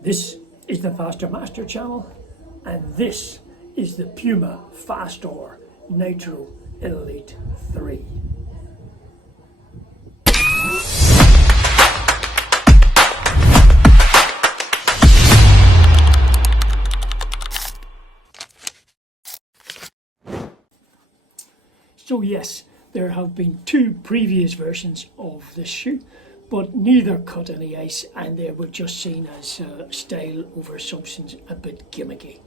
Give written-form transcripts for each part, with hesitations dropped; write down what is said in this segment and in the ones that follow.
This is the Faster Master channel, and this is the Puma Fast-R Nitro Elite 3. So yes, there have been two previous versions of this shoe, but neither cut any ice and they were just seen as style over substance, a bit gimmicky.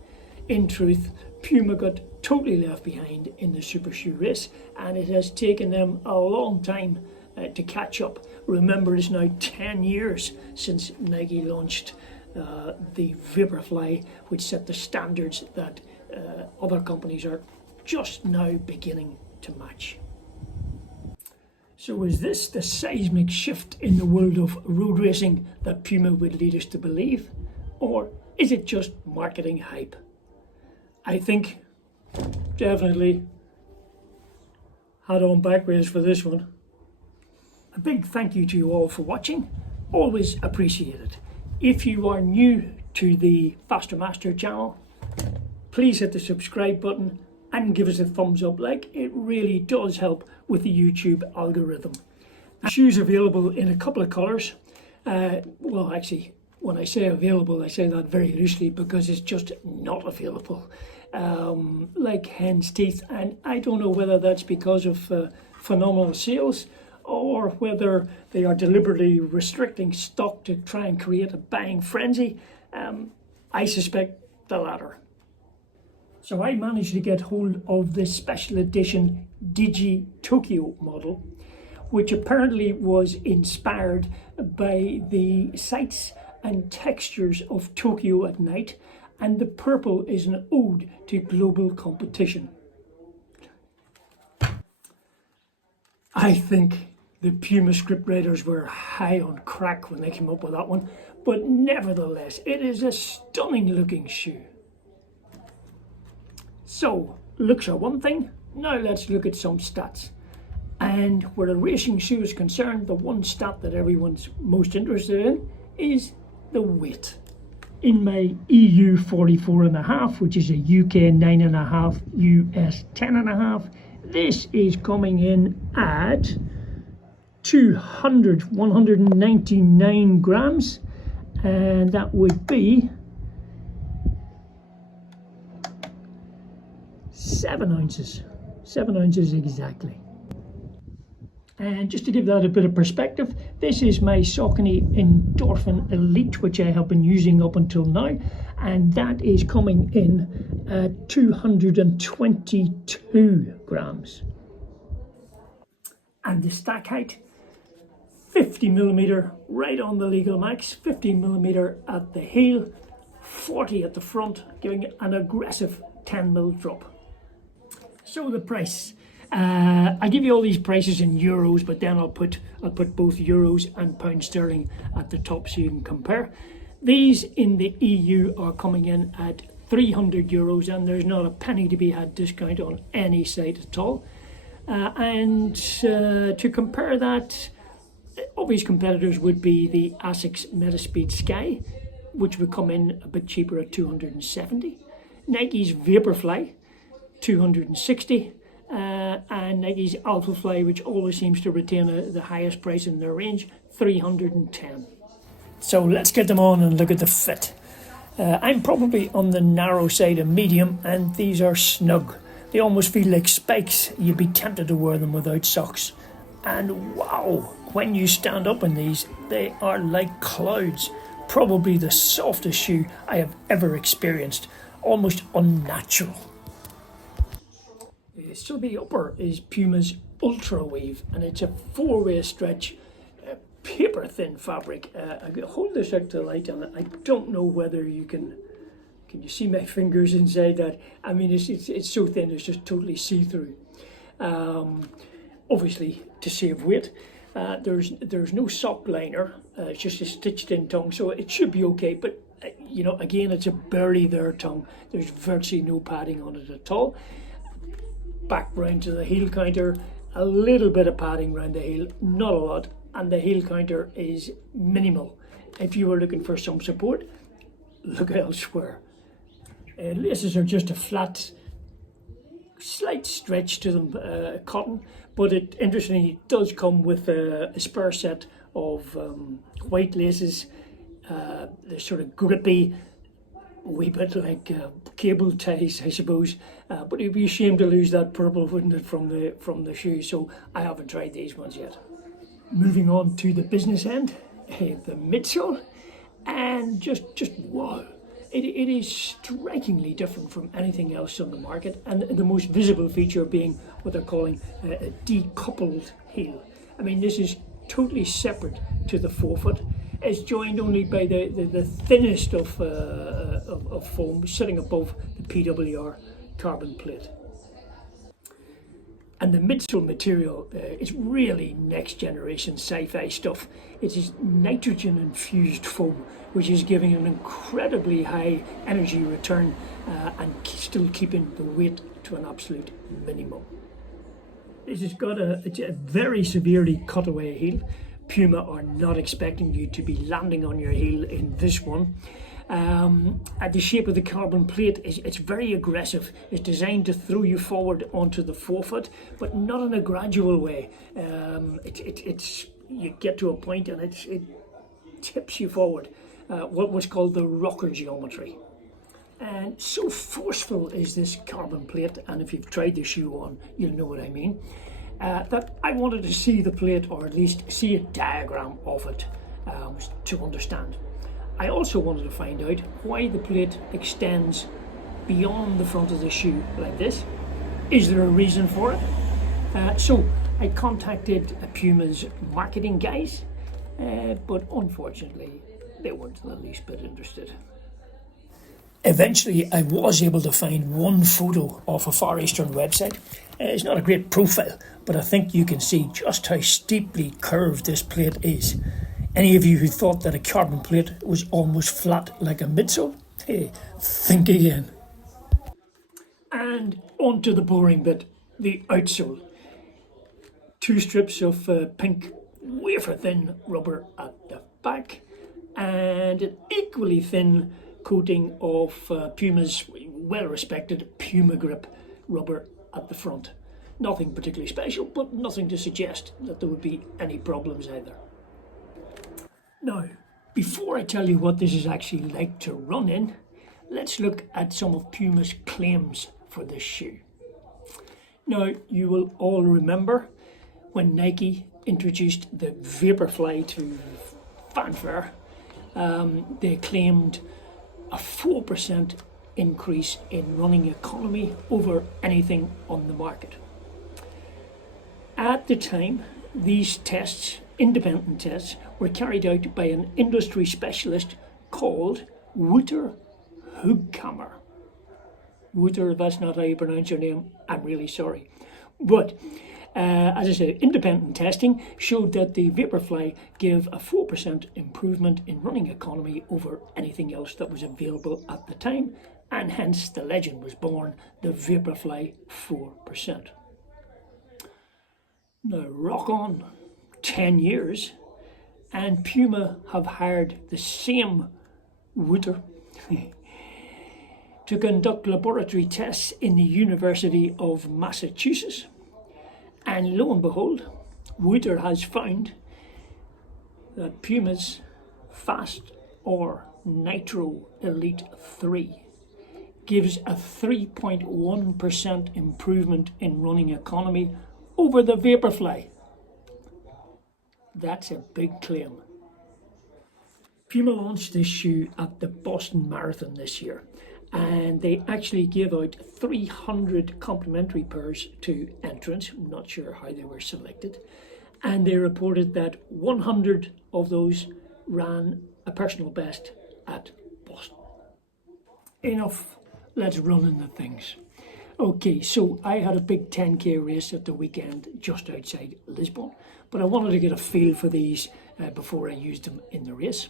In truth, Puma got totally left behind in the super shoe race, and it has taken them a long time to catch up. Remember, it's now 10 years since Nike launched the Vaporfly, which set the standards that other companies are just now beginning to match. So is this the seismic shift in the world of road racing that Puma would lead us to believe? Or is it just marketing hype? I think definitely hat on backwards for this one. A big thank you to you all for watching. Always appreciated. If you are new to the Faster Master channel, please hit the subscribe button and give us a thumbs up. It really does help with the YouTube algorithm. The shoe's available in a couple of colours. Well, actually, when I say available, I say that very loosely because it's just not available. Like hen's teeth, and I don't know whether that's because of phenomenal sales or whether they are deliberately restricting stock to try and create a buying frenzy. I suspect the latter. So I managed to get hold of this special edition Digi Tokyo model, which apparently was inspired by the sights and textures of Tokyo at night, and the purple is an ode to global competition. I think the Puma scriptwriters were high on crack when they came up with that one, but nevertheless, it is a stunning looking shoe. So, looks are one thing, now let's look at some stats. And where a racing shoe is concerned, the one stat that everyone's most interested in is the weight. In my EU 44.5, which is a UK 9.5, US 10.5, this is coming in at 199 grams, and that would be 7 ounces. 7 ounces exactly. And just to give that a bit of perspective, this is my Saucony Endorphin Elite, which I have been using up until now, and that is coming in at 222 grams. And the stack height, 50mm right on the legal max, 50mm at the heel, 40 at the front, giving it an aggressive 10mm drop. So the price, I give you all these prices in euros, but then I'll put both euros and pound sterling at the top so you can compare. These in the EU are coming in at 300 euros, and there's not a penny to be had discount on any site at all. And to compare that, obvious competitors would be the Asics Metaspeed Sky, which would come in a bit cheaper at 270. Nike's Vaporfly, 260, and Nike's Alphafly, which always seems to retain the highest price in their range, 310. So let's get them on and look at the fit. I'm probably on the narrow side of medium, and these are snug. They almost feel like spikes. You'd be tempted to wear them without socks. And wow, when you stand up in these, they are like clouds. Probably the softest shoe I have ever experienced. Almost unnatural. So the upper is Puma's Ultra Weave, and it's a 4-way stretch, paper thin fabric. I hold this out to light, and I don't know whether you can you see my fingers inside that? I mean, it's so thin, it's just totally see-through. Obviously, to save weight, there's no sock liner. It's just a stitched in tongue, so it should be okay. But you know, again, it's a barely there tongue. There's virtually no padding on it at all. Back round to the heel counter, a little bit of padding around the heel, not a lot, and the heel counter is minimal. If you were looking for some support, look elsewhere. Laces are just a flat, slight stretch to them, cotton, but it interestingly does come with a spare set of white laces. They're sort of grippy, a wee bit like cable ties, I suppose. But it'd be a shame to lose that purple, wouldn't it, from the shoe? So I haven't tried these ones yet. Moving on to the business end, the midsole, and just wow. It is strikingly different from anything else on the market, and the most visible feature being what they're calling a decoupled heel. I mean, this is totally separate to the forefoot. It's joined only by the thinnest of foam sitting above the PWR carbon plate. And the midsole material is really next generation sci-fi stuff. It is nitrogen infused foam, which is giving an incredibly high energy return and still keeping the weight to an absolute minimum. This has got a very severely cutaway heel. Puma are not expecting you to be landing on your heel in this one. The shape of the carbon plate it's very aggressive. It's designed to throw you forward onto the forefoot, but not in a gradual way. You get to a point and it tips you forward. What was called the rocker geometry. And so forceful is this carbon plate, and if you've tried the shoe on, you'll know what I mean, that I wanted to see the plate, or at least see a diagram of it to understand. I also wanted to find out why the plate extends beyond the front of the shoe like this. Is there a reason for it? So I contacted Puma's marketing guys, but unfortunately they weren't the least bit interested. Eventually I was able to find one photo off a Far Eastern website. It's not a great profile, but I think you can see just how steeply curved this plate is. Any of you who thought that a carbon plate was almost flat like a midsole? Hey, think again. And on to the boring bit, the outsole. 2 strips of pink wafer thin rubber at the back, and an equally thin coating of Puma's well-respected Puma Grip rubber at the front. Nothing particularly special, but nothing to suggest that there would be any problems either. Now, before I tell you what this is actually like to run in, let's look at some of Puma's claims for this shoe. Now, you will all remember when Nike introduced the Vaporfly to fanfare, they claimed a 4% increase in running economy over anything on the market. At the time, these tests, independent tests, were carried out by an industry specialist called Wouter Hoogkamer. Wouter, that's not how you pronounce your name, I'm really sorry. But as I said, independent testing showed that the Vaporfly gave a 4% improvement in running economy over anything else that was available at the time, and hence the legend was born, the Vaporfly 4%. Now rock on 10 years and Puma have hired the same Wouter to conduct laboratory tests in the University of Massachusetts. And lo and behold, Wouter has found that Puma's Fast-R Nitro Elite 3 gives a 3.1% improvement in running economy over the Vaporfly. That's a big claim. Puma launched this shoe at the Boston Marathon this year, and they actually gave out 300 complimentary pairs to entrants. I'm not sure how they were selected, and they reported that 100 of those ran a personal best at Boston. Enough, let's run into things. Okay, so I had a big 10k race at the weekend just outside Lisbon, but I wanted to get a feel for these before I used them in the race.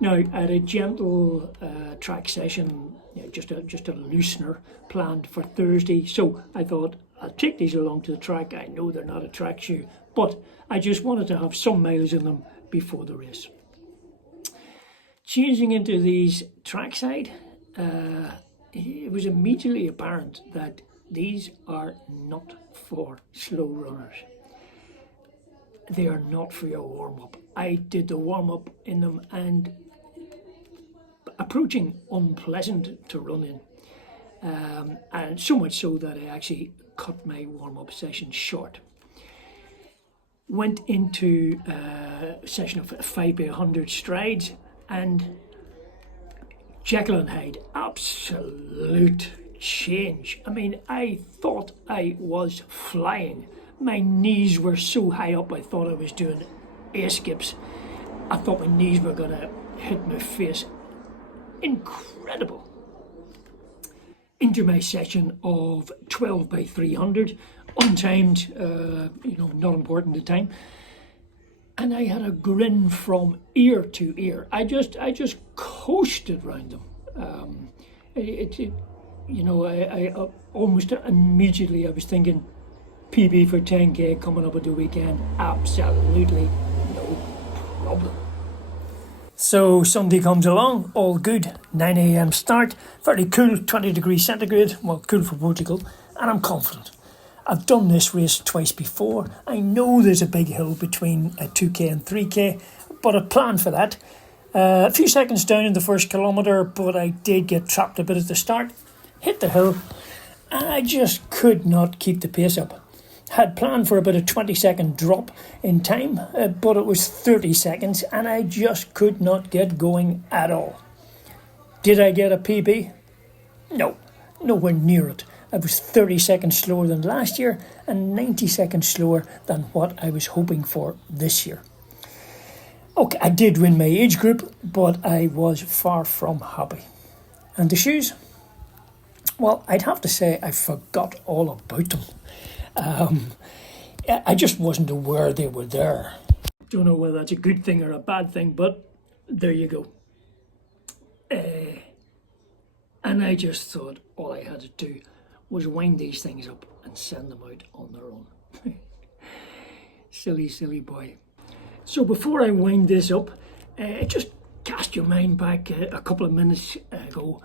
Now, I had a gentle track session, just a loosener planned for Thursday, so I thought I'll take these along to the track. I know they're not a track shoe, but I just wanted to have some miles in them before the race. Changing into these trackside, it was immediately apparent that these are not for slow runners. They are not for your warm-up. I did the warm-up in them and approaching unpleasant to run in. And so much so that I actually cut my warm-up session short. Went into a session of 5 by 100 strides and Jekyll and Hyde, absolute change. I mean, I thought I was flying. My knees were so high up, I thought I was doing air skips. I thought my knees were gonna hit my face. Incredible. Into my session of 12 by 300, untimed, not important at the time. And I had a grin from ear to ear. I just coasted around them. I almost immediately I was thinking PB for 10k coming up at the weekend. Absolutely no problem. So Sunday comes along, all good, 9 a.m. start, very cool, 20 degrees centigrade, well, cool for Portugal, and I'm confident. I've done this race twice before. I know there's a big hill between 2k and 3k, but I planned for that. A few seconds down in the first kilometre, but I did get trapped a bit at the start, hit the hill, and I just could not keep the pace up. Had planned for about a 20-second drop in time, but it was 30 seconds, and I just could not get going at all. Did I get a PB? No, nowhere near it. I was 30 seconds slower than last year and 90 seconds slower than what I was hoping for this year. Okay, I did win my age group, but I was far from happy. And the shoes? Well, I'd have to say I forgot all about them. I just wasn't aware they were there. Don't know whether that's a good thing or a bad thing, but there you go. And I just thought all I had to do was wind these things up and send them out on their own. Silly boy. So before I wind this up, just cast your mind back a couple of minutes ago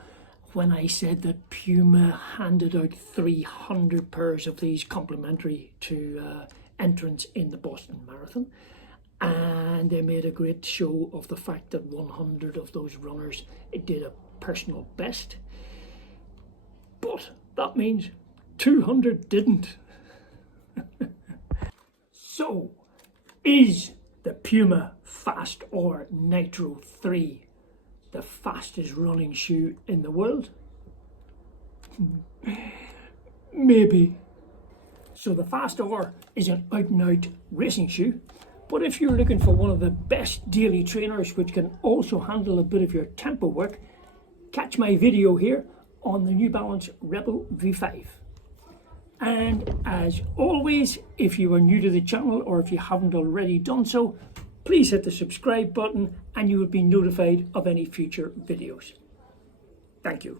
when I said that Puma handed out 300 pairs of these complimentary to entrants in the Boston Marathon. And they made a great show of the fact that 100 of those runners did a personal best. But that means 200 didn't. So, is the Puma Fast-R Nitro 3 the fastest running shoe in the world? Maybe. So the Fast-R is an out-and-out racing shoe, but if you're looking for one of the best daily trainers which can also handle a bit of your tempo work, catch my video here on the New Balance Rebel V5. And as always, if you are new to the channel or if you haven't already done so, please hit the subscribe button and you will be notified of any future videos. Thank you.